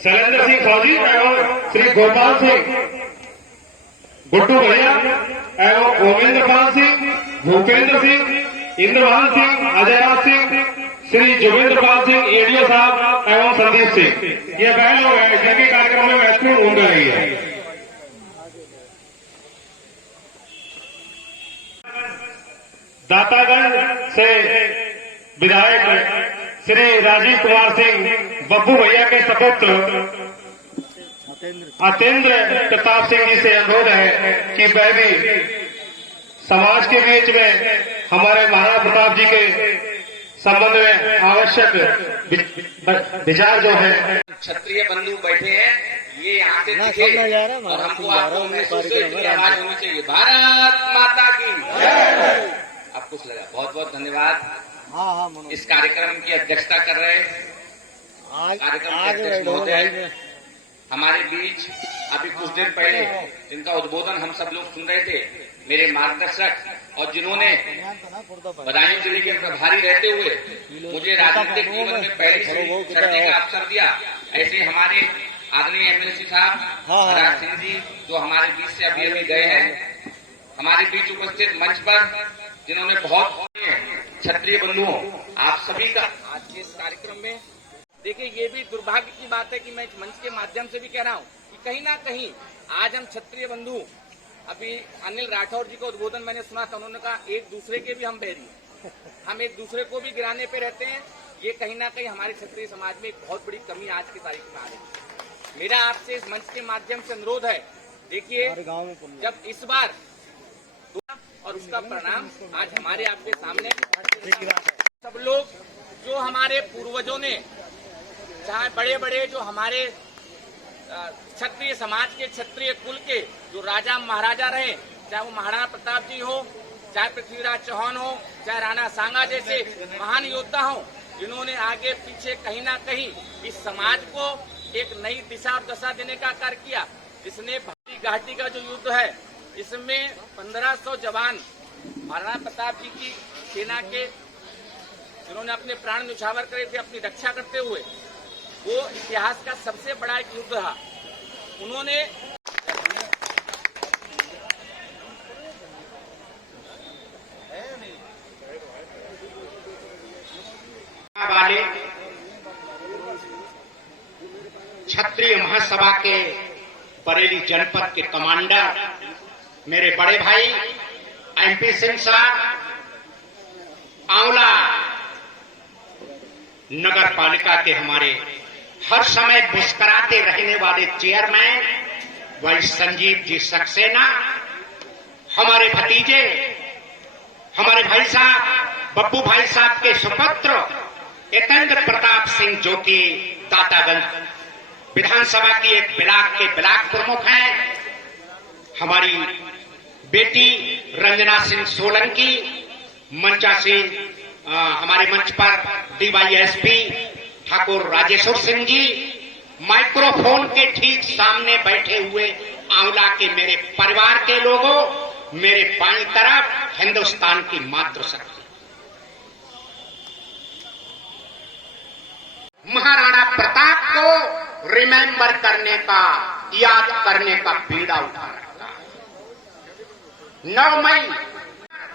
शैलेंद्र सिंह फौजी एवं श्री गोपाल सिंह गुड्डू भैया एवं गोविंद्र पाल सिंह, भूपेंद्र सिंह, इंद्रभान सिंह, अजयराज सिंह, श्री जोगिंद्र पाल सिंह, एडीओ साहब एवं संदीप सिंह। ये वह लोग हैं जिनके कार्यक्रम में महत्वपूर्ण भूमिका रही है। दातागंज से विधायक श्री राजीव कुमार सिंह बब्बू भैया के सपुत्र अतेंद्र प्रताप सिंह जी से अनुरोध है कि वह भी समाज के बीच में हमारे महाराणा प्रताप जी के संबंध में आवश्यक विचार जो है। क्षत्रिय बंधु बैठे हैं, ये यहाँ से दिखे और हमको आपको महसूस आवाज होनी चाहिए। भारत माता की। अब कुछ लगा। बहुत बहुत धन्यवाद। इस कार्यक्रम की अध्यक्षता कर रहे कार्यक्रम के अध्यक्ष महोदय हमारे बीच अभी कुछ देर पहले जिनका उद्बोधन हम सब लोग सुन रहे थे, मेरे मार्गदर्शक और जिन्होंने बदायूं जिले के प्रभारी रहते हुए मुझे राजनीतिक जीवन में पहले चढ़ने का अवसर दिया, ऐसे हमारे आदरणीय एमएलसी साहब राज सिंह जी जो हमारे बीच से अभी गए हैं, हमारे बीच उपस्थित मंच पर जिन्होंने बहुत क्षत्रिय बंधुओं आप सभी का आज के इस कार्यक्रम में देखिए, ये भी दुर्भाग्य की बात है कि मैं इस मंच के माध्यम से भी कह रहा हूँ कि कहीं ना कहीं आज हम क्षत्रिय बंधु, अभी अनिल राठौर जी का उद्बोधन मैंने सुना था, उन्होंने कहा एक दूसरे के भी हम बैरी हैं, हम एक दूसरे को भी गिराने पे रहते हैं। ये कहीं ना कहीं हमारे क्षत्रिय समाज में एक बहुत बड़ी कमी आज की तारीख में आ रही है। मेरा आपसे इस मंच के माध्यम से अनुरोध है, देखिए जब इस बार और उसका परिणाम आज हमारे आपके सामने सब लोग जो हमारे पूर्वजों ने, चाहे बड़े बड़े जो हमारे क्षत्रिय समाज के, क्षत्रिय कुल के जो राजा महाराजा रहे, चाहे वो महाराणा प्रताप जी हो, चाहे पृथ्वीराज चौहान हो, चाहे राणा सांगा जैसे महान योद्धा हो, जिन्होंने आगे पीछे कहीं ना कहीं इस समाज को एक नई दिशा और दशा देने का कार्य किया। जिसने भाटी घाटी का जो युद्ध है, इसमें 1500 जवान महाराणा प्रताप जी की सेना के जिन्होंने अपने प्राण न्यौछावर करे थे अपनी रक्षा करते हुए, वो इतिहास का सबसे बड़ा एक युद्ध रहा। उन्होंने वाले क्षत्रिय महासभा के बरेली जनपद के कमांडर मेरे बड़े भाई एमपी सिंह साहब, आंवला नगर पालिका के हमारे हर समय मुस्कुराते रहने वाले चेयरमैन भाई संजीव जी सक्सेना, हमारे भतीजे हमारे भाई साहब बब्बू भाई साहब के सुपुत्र अतेंद्र प्रताप सिंह जो कि दातागंज विधानसभा की एक ब्लॉक के ब्लॉक प्रमुख हैं, हमारी बेटी रंजना सिंह सोलंकी, मंचा सिंह, हमारे मंच पर डीवाईएसपी ठाकुर राजेश्वर सिंह जी, माइक्रोफोन के ठीक सामने बैठे हुए आंवला के मेरे परिवार के लोगों, मेरे बाईं तरफ हिंदुस्तान की मातृशक्ति महाराणा प्रताप को रिमेंबर करने का, याद करने का बीड़ा उठा रखा। 9 मई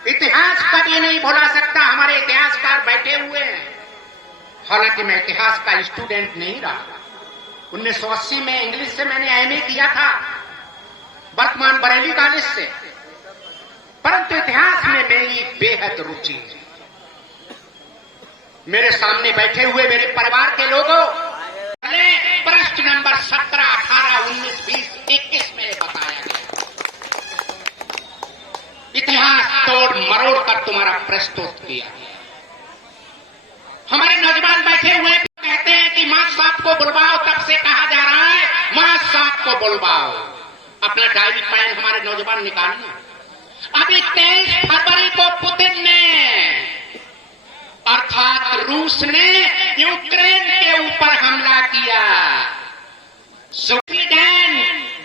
इतिहास कभी नहीं भुला सकता। हमारे इतिहासकार बैठे हुए हैं, हालांकि मैं इतिहास का स्टूडेंट नहीं रहा। 1980 में इंग्लिश से मैंने एमए किया था, वर्तमान बरेली कॉलेज से, परंतु इतिहास में मेरी बेहद रुचि है। मेरे सामने बैठे हुए मेरे परिवार के लोगों, प्रश्न नंबर 17, 18, 19, 20, 21 में बताया गया इतिहास तोड़ मरोड़ कर तुम्हारा प्रस्तुत किया। हमारे नौजवान बैठे हुए कहते हैं कि मां साहब को बुलवाओ, तब से कहा जा रहा है मां साहब को बुलवाओ। अपना डायरी पेन हमारे नौजवान निकालना। अभी 23 फरवरी को पुतिन ने अर्थात रूस ने यूक्रेन के ऊपर हमला किया। स्वीडन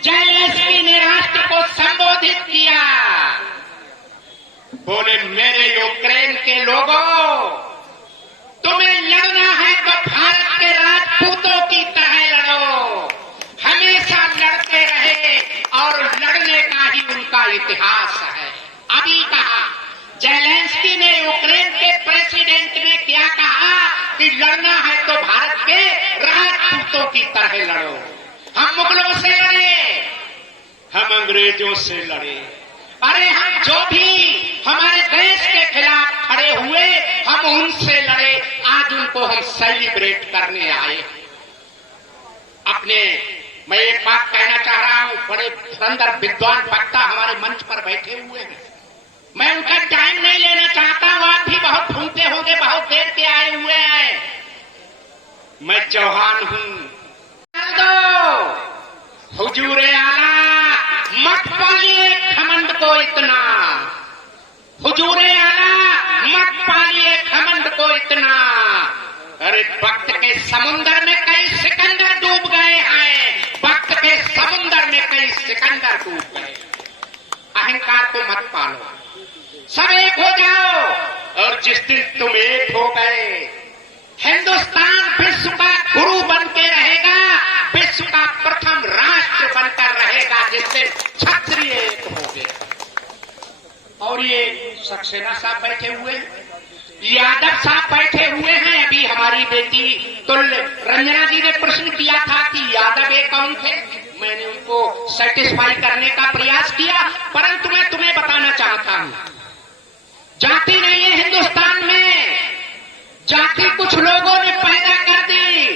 जेलेंस्की ने राष्ट्र को संबोधित किया, बोले मेरे यूक्रेन के लोगों, तुम्हें लड़ना है तो भारत के राजपूतों की तरह लड़ो। इतिहास है। अभी कहा जेलेंस्की ने, यूक्रेन के प्रेसिडेंट ने क्या कहा कि लड़ना है तो भारत के राजपूतों की तरह लड़ो। हम मुगलों से लड़े, हम अंग्रेजों से लड़े, अरे हम जो भी हमारे देश के खिलाफ खड़े हुए हम उनसे लड़े। आज उनको हम सेलिब्रेट करने आए। अपने मैं एक बात कहना चाह रहा हूं, बड़े सुंदर विद्वान वक्ता हमारे मंच पर बैठे हुए हैं, मैं उनका टाइम नहीं लेना चाहता हूं। आप भी बहुत घूमते होंगे, बहुत देर के आए हुए हैं। मैं चौहान हूं। हुजूरे आला मत पालिए घमंड को इतना, हुजूरे आला मत पालिए घमंड को इतना। अरे वक्त के समुंदर में कई सिकंदर डूब गए हैं, वक्त के समुंदर में कई सिकंदर डूब गए। अहंकार को मत पालो, सब एक हो जाओ। और जिस दिन तुम एक हो गए, हिंदुस्तान विश्व का गुरु बन के रहेगा, विश्व का प्रथम राष्ट्र बनकर रहेगा, जिससे क्षत्रिय एक हो गए। और ये सक्सेना साहब बैठे हुए हैं, यादव साहब बैठे हुए हैं। अभी हमारी बेटी तुल्य रंजना जी ने प्रश्न किया था कि यादव ये कौन थे। मैंने उनको सेटिस्फाई करने का प्रयास किया, परंतु मैं तुम्हें बताना चाहता हूं, जाति नहीं है हिंदुस्तान में, जाति कुछ लोगों ने पैदा कर दी।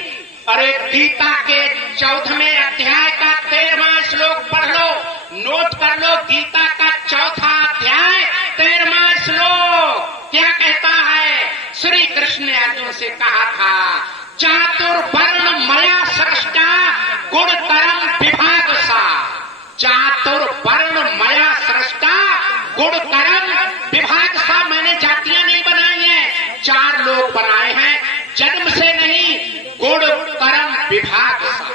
अरे गीता के 14वें अध्याय का 13वां श्लोक पढ़ लो, नोट कर लो। गीता का 4था अध्याय 13वां श्लोक क्या कहता है? श्री कृष्ण ने अर्जुन से कहा था, चातुर्वर्ण मया सृष्टा गुण कर्म विभाग सा। चातुर्वर्ण मया सृष्टा गुण कर्म विभाग सा। मैंने जातियां नहीं बनाई हैं, 4 लोग बनाए हैं, जन्म से नहीं, गुण कर्म विभाग सा।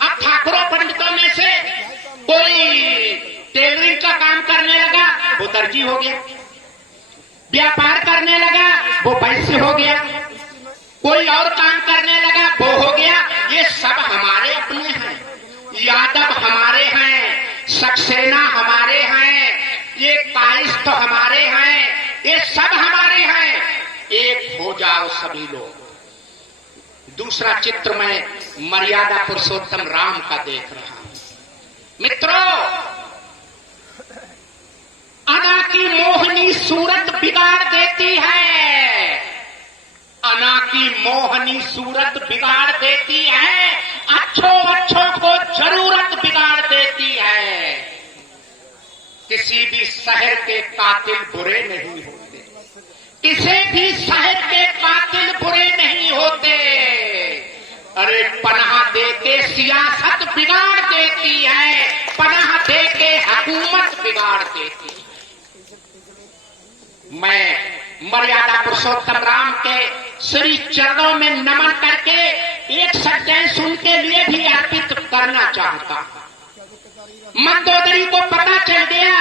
अब ठाकुरों पंडितों में से कोई टेलरिंग का काम करने लगा, वो दर्जी हो गया। व्यापार करने लगा, वो वैश्य हो गया। कोई और काम करने लगा, वो हो गया। ये सब हमारे अपने हैं, यादव हमारे हैं, सक्सेना हमारे हैं, ये कायस्थ हमारे हैं, ये सब हमारे हैं। एक हो जाओ सभी लोग। दूसरा चित्र मैं मर्यादा पुरुषोत्तम राम का देख रहा हूं। मित्रों, अना की मोहनी सूरत बिगाड़ देती है, अना की मोहनी सूरत बिगाड़ देती है, अच्छों को जरूरत बिगाड़ देती है। किसी भी शहर के कातिल बुरे नहीं होते, किसी भी शहर के कातिल बुरे नहीं होते। अरे पनाह देके सियासत बिगाड़ देती है, पनाह देके हुकूमत बिगाड़ देती है। मैं मर्यादा पुरुषोत्तम राम के श्री चरणों में नमन करके एक सेंटेंस उनके लिए भी अर्पित करना चाहता हूं। मंदोदरी को पता चल गया,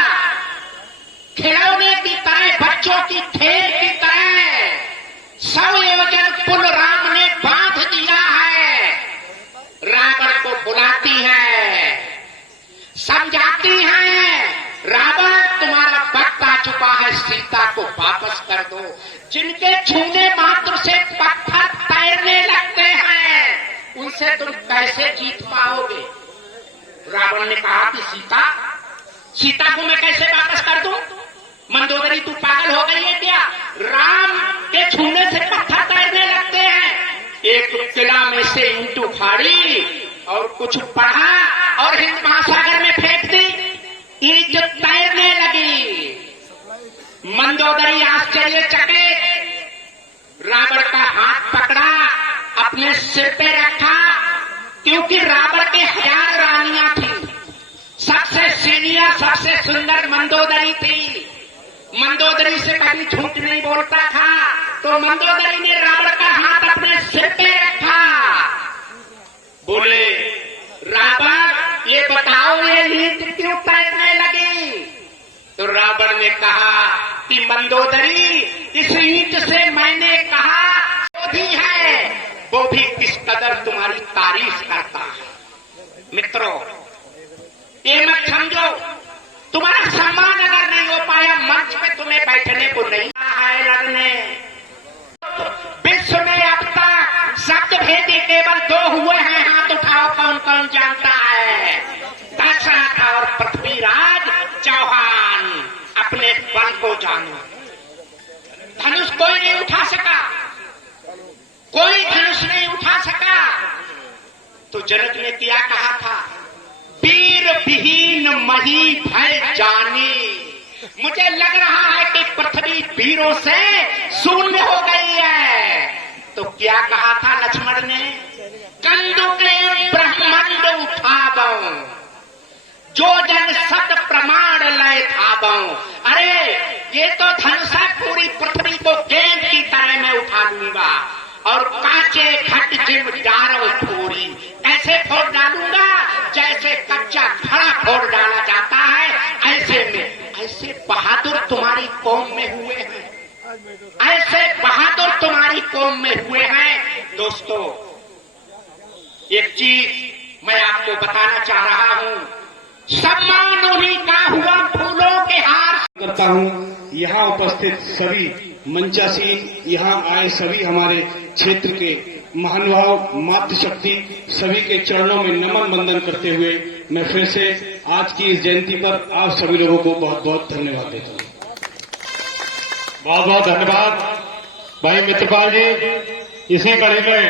खिलौने की तरह, बच्चों की खेल की तरह 100 योजन पुल राम ने बांध दिया है। रावण को बुलाती है, समझाती है, रावण तुम्हारा वक्त आ चुका है, सीता को वापस कर दो। जिनके छूने मात्र से पत्थर तैरने लगते हैं, उनसे तुम कैसे जीत पाओगे? रावण ने कहा कि सीता को मैं कैसे वापस कर दूं? मंदोदरी तू पागल हो गई है क्या? राम के छूने से पत्थर तैरने लगते हैं। एक किला में से ईंट उखाड़ी और कुछ पढ़ा और हिंद महासागर में फेंक दी, ईंट तैरने लगी। मंदोदरी आश्चर्यचकित रावण का हाथ पकड़ा, अपने सिर पे रखा, क्योंकि रावण के 1000 रानियां थी। सबसे सीनियर, सबसे सुंदर मंदोदरी थी। मंदोदरी से कभी झूठ नहीं बोलता था, तो मंदोदरी ने रावण का हाथ अपने सिर पे रखा। बोले, रावण ये बताओ ये ईंट क्यों तैरने लगी? तो रावण ने कहा कि मंदोदरी, इस ईंट से मैंने कहा भी है, वो भी किस कदर तुम्हारी तारीफ करता है। मित्रों, ये मत समझो तुम्हारा सम्मान अगर नहीं हो पाया, मंच पे तुम्हें बैठने को नहीं है लगने। विश्व में अब तक शब्द भेदी केवल 2 हुए हैं, हाथ उठाओ कौन कौन जानता है? दशरथ और पृथ्वीराज चौहान। अपने बल को जानो। धनुष कोई नहीं उठा सका, कोई धनुष नहीं उठा सका। तो जनक ने क्या कहा था? वीर विहीन मही भय जानी। मुझे लग रहा है कि पृथ्वी वीरों से शून्य हो गई है। तो क्या कहा था लक्ष्मण ने? कंदुके ब्रह्मांड उठावो, जो जन सत प्रमाण लय थावो। अरे ये तो धनुष पूरी पृथ्वी को गेंद की तरह मैं उठा लूंगा और कांचे खट जिम डारो फोड़ी। ऐसे फोड़ डालूंगा जैसे कच्चा खड़ा फोड़ डाला जाता है। ऐसे में ऐसे बहादुर तुम्हारी कौम में हुए हैं, ऐसे बहादुर तुम्हारी कौम में हुए हैं। दोस्तों, एक चीज मैं आपको बताना चाह रहा हूं, सम्मान उन्हीं का हुआ फूलों के हार करता हूं। यहाँ उपस्थित सभी मंचासीन, यहाँ आए सभी हमारे क्षेत्र के महानुभाव, मातृशक्ति, सभी के चरणों में नमन वंदन करते हुए मैं फिर से आज की इस जयंती पर आप सभी लोगों को बहुत बहुत धन्यवाद देता हूँ। बहुत बहुत धन्यवाद भाई मित्रपाल जी। इसी कड़ी में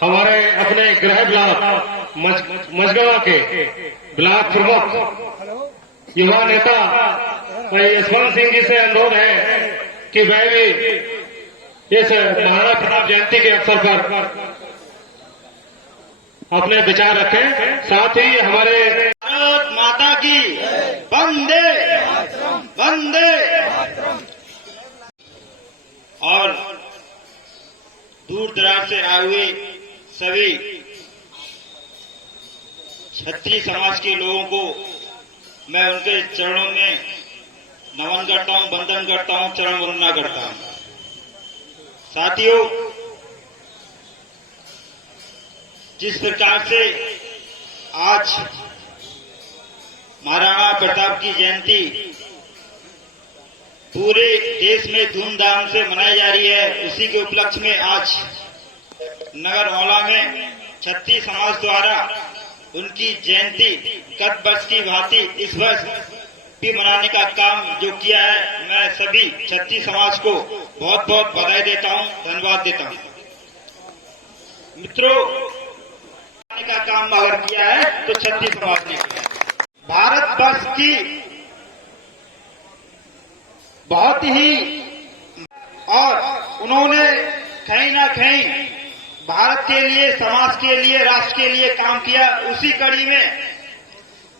हमारे अपने गृह ब्लॉक मझगवा के ब्लॉक प्रमुख युवा नेता भाई यशवंत सिंह जी से अनुरोध है कि वह भी इस महाराणा प्रताप जयंती के अवसर पर अपने विचार रखें। साथ ही हमारे भारत माता की वंदे वंदे। और दूर दराज से आए हुए सभी क्षत्रिय समाज के लोगों को मैं उनके चरणों में नमन करता हूं, वंदन करता हूं, चरण वंदना करता हूं। साथियों, जिस प्रकार से आज महाराणा प्रताप की जयंती पूरे देश में धूमधाम से मनाई जा रही है, उसी के उपलक्ष्य में आज नगर औला में क्षत्रिय समाज द्वारा उनकी जयंती गत वर्ष की भांति इस वर्ष भी मनाने का काम जो किया है, मैं सभी क्षत्रिय समाज को बहुत बहुत बधाई देता हूं, धन्यवाद देता हूं। मित्रों, का काम अगर किया है तो क्षत्रिय समाज ने किया। भारतवर्ष की बहुत ही, और उन्होंने कहीं ना कहीं भारत के लिए, समाज के लिए, राष्ट्र के लिए काम किया। उसी कड़ी में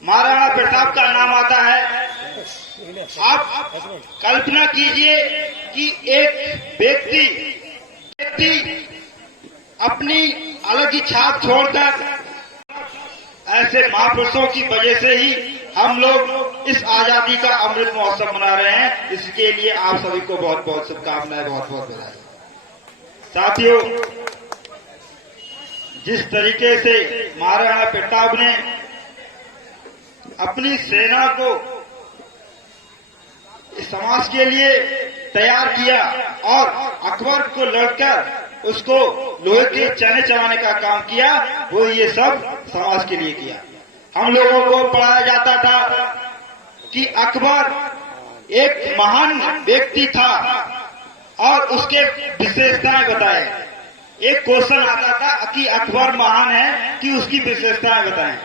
महाराणा प्रताप का नाम आता है। आप कल्पना कीजिए कि एक व्यक्ति अपनी अलग ही छाप छोड़कर, ऐसे महापुरुषों की वजह से ही हम लोग इस आजादी का अमृत महोत्सव मना रहे हैं। इसके लिए आप सभी को बहुत बहुत शुभकामनाएं, बहुत बहुत बधाई। साथियों, जिस तरीके से महाराणा प्रताप ने अपनी सेना को इस समाज के लिए तैयार किया और अकबर को लड़कर उसको लोहे के चने चबाने का काम किया, वो ये सब समाज के लिए किया। हम लोगों को पढ़ाया जाता था कि अकबर एक महान व्यक्ति था और उसके विशेषताएं बताए। एक क्वेश्चन आता था कि अकबर महान है कि उसकी विशेषताएं बताएं।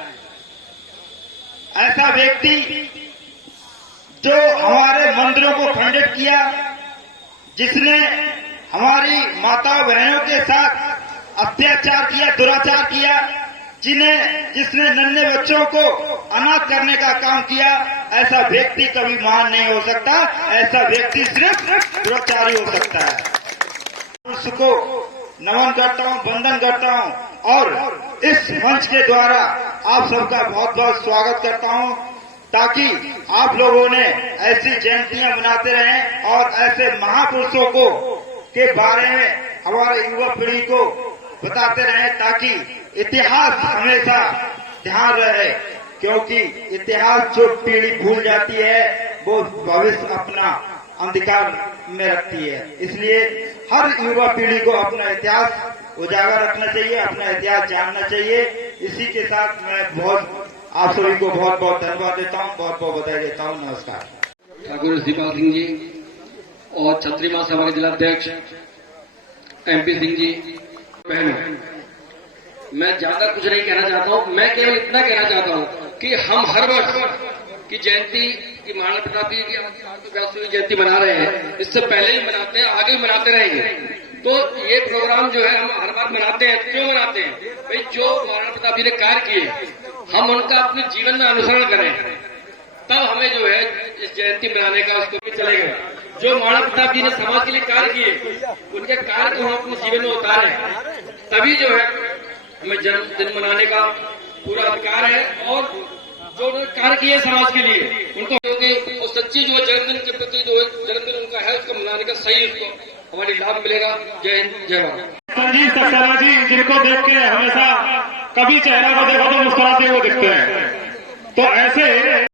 ऐसा व्यक्ति जो हमारे मंदिरों को खंडित किया, जिसने हमारी माता बहनों के साथ अत्याचार किया, दुराचार किया, जिसने नन्हे बच्चों को अनाथ करने का काम किया, ऐसा व्यक्ति कभी महान नहीं हो सकता। ऐसा व्यक्ति सिर्फ दुराचारी हो सकता है। उसको नमन करता हूं, वंदन करता हूं और इस मंच के द्वारा आप सबका बहुत बहुत स्वागत करता हूं, ताकि आप लोगों ने ऐसी जयंतियां मनाते रहें और ऐसे महापुरुषों को के बारे में हमारे युवा पीढ़ी को बताते रहें, ताकि इतिहास हमेशा ध्यान रहे। क्योंकि इतिहास जो पीढ़ी भूल जाती है वो भविष्य अपना अंधकार में रखती है। इसलिए हर युवा पीढ़ी को अपना इतिहास उजागर रखना चाहिए, अपना इतिहास जानना चाहिए। इसी के साथ मैं आप सभी को बहुत बहुत धन्यवाद देता हूँ, बहुत बहुत बधाई देता हूँ। नमस्कार। ठाकुर दीपाल सिंह जी और छत्री महासभा के जिलाध्यक्ष MP सिंह जी, बहनों, मैं ज्यादा कुछ नहीं कहना चाहता हूँ। मैं केवल इतना कहना चाहता हूँ कि हम हर वर्ष की जयंती की महाराणा प्रताप जी की 850वीं जयंती मना रहे हैं। इससे पहले ही मनाते हैं, आगे भी मनाते रहेंगे। तो ये प्रोग्राम जो है हम हर बार मनाते हैं। क्यों मनाते हैं भाई? जो महाराणा प्रताप जी ने कार्य किए हम उनका अपने जीवन में अनुसरण करें, तब हमें जो है इस जयंती मनाने का उसको भी चलेगा। जो महाराणा प्रताप जी ने समाज के लिए कार्य किए उनके कार्य को हम अपने जीवन में उतारें, तभी जो है हमें जन्मदिन मनाने का पूरा अधिकार है। और जो उन्होंने कार्य किए समाज के लिए उनको और सच्ची जो है जन्मदिन के प्रति जो है जन्मदिन उनका है उसको मनाने का सही उसको हमारी लाभ मिलेगा। जय हिंद, जय भारत। संजीव सक्सेना जी, जिनको देख के हमेशा कभी चेहरा को देखो तो मुस्कुराते हुए दिखते हैं, तो ऐसे